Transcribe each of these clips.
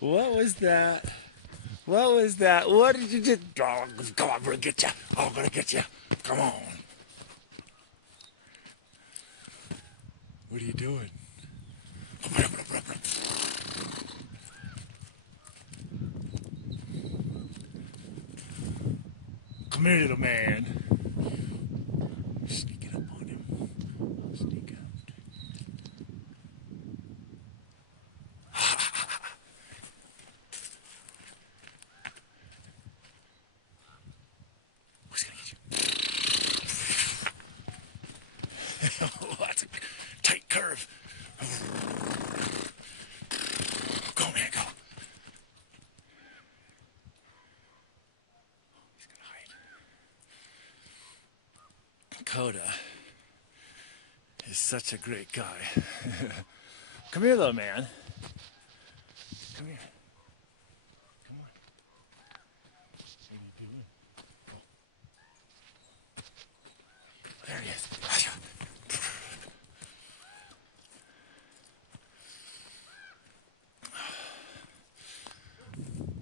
What was that? What was that? What did you just... Oh, come on, I'm gonna get you. Oh, I'm gonna get you. Come on. What are you doing? Come here, little man. Sneaking up on him. Sneak out. Who's gonna get you? Oh, that's a tight curve. Go, man, go. He's gonna hide. Kota is such a great guy. Come here, little man. Come here. Come on. What are you doing? Oh. There he is.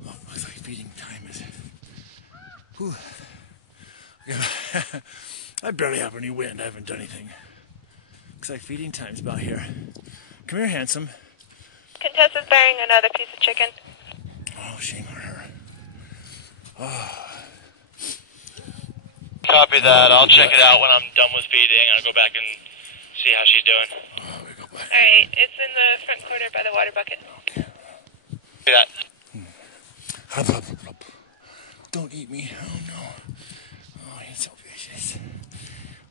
Oh, looks like feeding time is... Whew. I barely have any wind. I haven't done anything. Looks like feeding time's about here. Come here, handsome. Contestant's bearing another piece of chicken. Oh, shame on her. Oh. Copy that. I'll check it out when I'm done with feeding. I'll go back and see how she's doing. Oh, we go back. Alright, it's in the front corner by the water bucket. Okay. Copy that. Don't eat me. Oh, no. Oh, you're so vicious.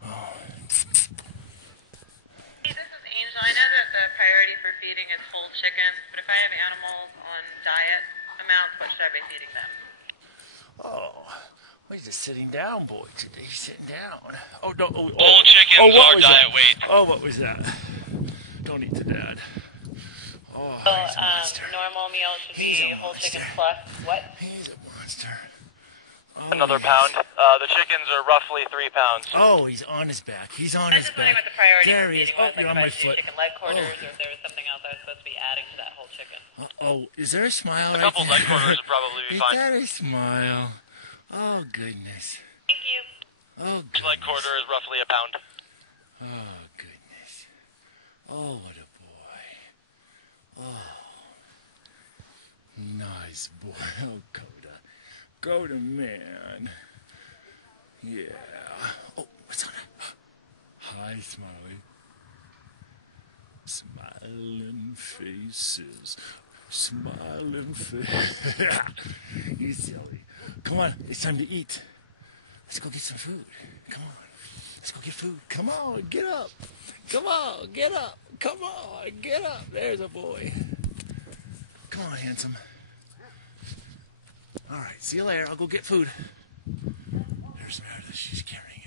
Oh. This is Angel. I know that the priority for feeding is whole chicken, but if I have animals on diet amounts, what should I be feeding them? Oh. Well, he's just sitting down, boy, today. He's sitting down. Oh, no. Oh, Whole chickens are diet weight. Oh, what was that? Don't eat the dad. Oh, So, he's a monster. normal meals would He's be a whole chicken monster. plus what? He's a monster. Oh, Another pound. The chickens are roughly 3 pounds. Oh, he's on his back. He's on I was his just wondering back. what the priority There for he is. feeding Oh, was, like you're if on I my was doing foot. chicken leg quarters, or if there was something else I was supposed to be adding to that whole chicken. Oh, is there a smile A couple right leg there? quarters would probably be Is fine. that a smile? Oh, goodness. Thank you. Oh, Each leg goodness. quarter is roughly a pound. Oh, goodness. Oh, what a boy. Oh. Nice boy. Oh, Kota. Kota, man. Yeah. Oh, what's on it? Hi, Smiley. Smiling faces. Smiling faces. You silly. Come on, it's time to eat. Let's go get some food. Come on. Let's go get food. Come on, get up. Come on, get up. Come on, get up. There's a boy. Come on, handsome. All right, see you later. I'll go get food. There's Meredith. She's carrying